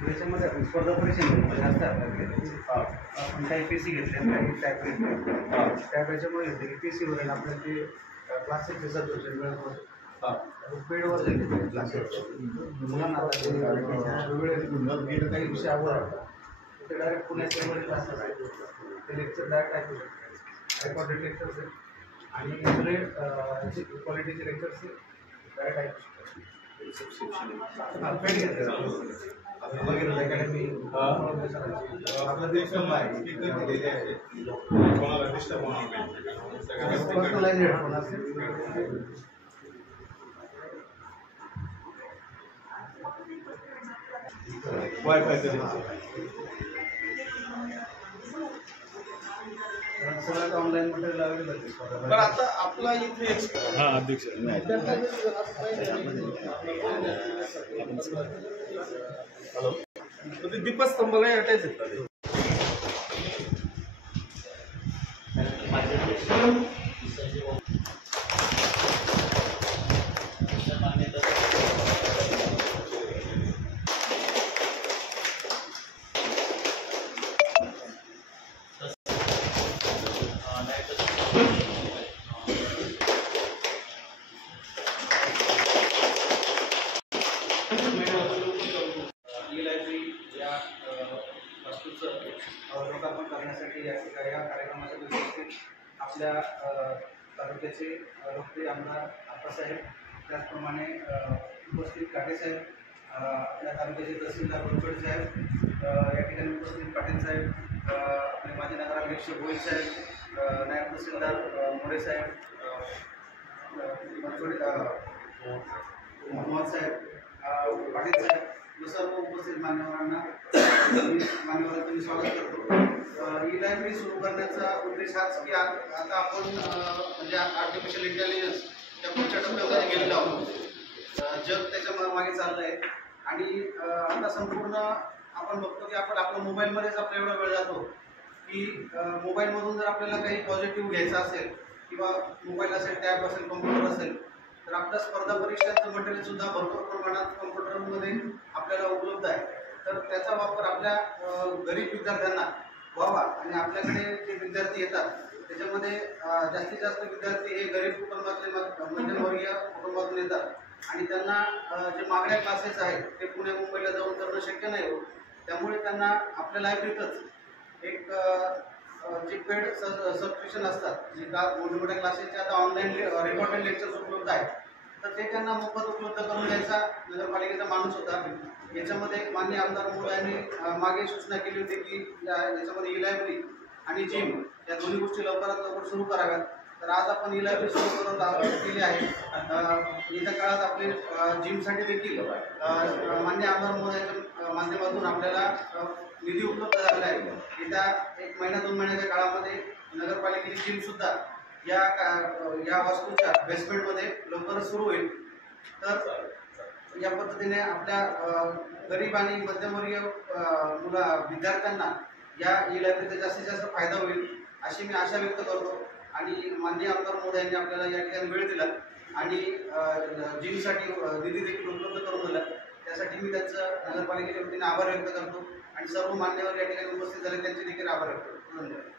त्याच्यामध्ये स्पर्धा परीक्षेमध्ये जास्त आपण काही PC घेतले काही टॅब घेतले टॅब याच्यामुळे घेतले की PC वर आपल्याला ते क्लासेसचे सबस्क्रिप्शन मिळत पेडवर घेतले क्लासेस मुलांना काही विषय आवड ते डायरेक्ट पुण्याचे क्लासेस आहेत ते लेक्चर डायरेक्ट ऐकू शकतात रेकॉर्डेड लेक्चर्स आहेत आणि सगळे क्वालिटीचे लेक्चर्स डायरेक्ट ऐकू शकतात पेड घेतले वगैरे अकॅडमी आपला देश आहे पर्सनलाइज हेडफोन असेल वायफाय सगळं ऑनलाईन मटेरियल अवेलेबल आहे. पण आता आपला इथे अध्यक्ष हॅलो दीपस्तंभाला अटॅच येतात लोकार्पण करण्यासाठी या कार्यक्रमाच्या दिवशी आपल्या तालुक्याचे लोकप्रिय आमदार आप्पासाहेब त्याचप्रमाणे उपस्थित काटेसाहेब आपल्या तालुक्याचे तहसीलदार बनसोडे साहेब या ठिकाणी उपस्थित पाटील साहेब आपले माजी नगराध्यक्ष गोयल साहेब नायब तहसीलदार मोरे साहेब बनसोडे मोहम्मद साहेब पाटील साहेब सर्व उपस्थित मान्यवरांना तुम्ही स्वागत करतो. ई लायब्ररी सुरू करण्याचा उद्देश हाच की आता आपण म्हणजे आर्टिफिशियल इंटेलिजन्स त्या पुढच्या टप्प्यामध्ये गेलेलो आहोत. जग त्याच्या मागे चाललं आहे आणि आता संपूर्ण आपण बघतो की आपण आपल्या मोबाईलमध्येच आपला एवढा वेळ जातो की मोबाईलमधून जर आपल्याला काही पॉझिटिव्ह घ्यायचं असेल किंवा मोबाईल असेल टॅब असेल कॉम्प्युटर असेल तर आपल्या स्पर्धा परीक्षांचं मटेरियल सुद्धा भरपूर प्रमाणात कॉम्प्युटरमध्ये आपल्याला उपलब्ध आहे. तर त्याचा वापर आपल्या गरीब विद्यार्थ्यांना व्हावा आणि आपल्याकडे जे विद्यार्थी येतात त्याच्यामध्ये जास्तीत जास्त विद्यार्थी हे गरीब कुटुंबातले मध्यमवर्गीय कुटुंबातून येतात आणि त्यांना जे मागण्या क्लासेस आहेत ते पुणे मुंबईला जाऊन करणं शक्य नाही होत. त्यामुळे त्यांना आपल्या लायब्ररीतच एक जे पेड सबस्क्रिप्शन असतात जे मोठ्या मोठ्या क्लासेसचे आता ऑनलाईन रेकॉर्डेड लेक्चर्स उपलब्ध आहेत तर ते त्यांना मोफत उपलब्ध करून द्यायचा नगरपालिकेचा माणूस होता. याच्यामध्ये माननीय आमदार मोहोळ यांनी मागे सूचना केली होती की याच्यामध्ये ई लायब्ररी आणि जिम या दोन्ही गोष्टी लवकरात लवकर सुरू कराव्यात. तर आज आपण ई लायब्ररी सुरू केली आहे. येत्या काळात आपले जिमसाठी देखील माननीय आमदार मोहोळ यांच्या माध्यमातून आपल्याला निधी उपलब्ध झालेला आहे. येत्या 1 महिना 2 महिन्याच्या काळामध्ये नगरपालिकेची जिमसुद्धा या वास्तूच्या बेसमेंटमध्ये लवकरच सुरू होईल. तर या पद्धतीने आपल्या गरीब आणि मध्यमवर्गीय विद्यार्थ्यांना या ई लायब्ररीचा जास्तीत जास्त फायदा होईल अशी मी आशा व्यक्त करतो. आणि माननीय आमदार मोहोळ यांनी आपल्याला या ठिकाणी वेळ दिला आणि जिमसाठी निधी देखील उपलब्ध करून दिला. त्यासाठी मी त्यांचं नगरपालिकेच्या वतीने आभार व्यक्त करतो आणि सर्व मान्यवर या ठिकाणी उपस्थित झाले त्यांचे देखील आभार व्यक्त करतो. धन्यवाद.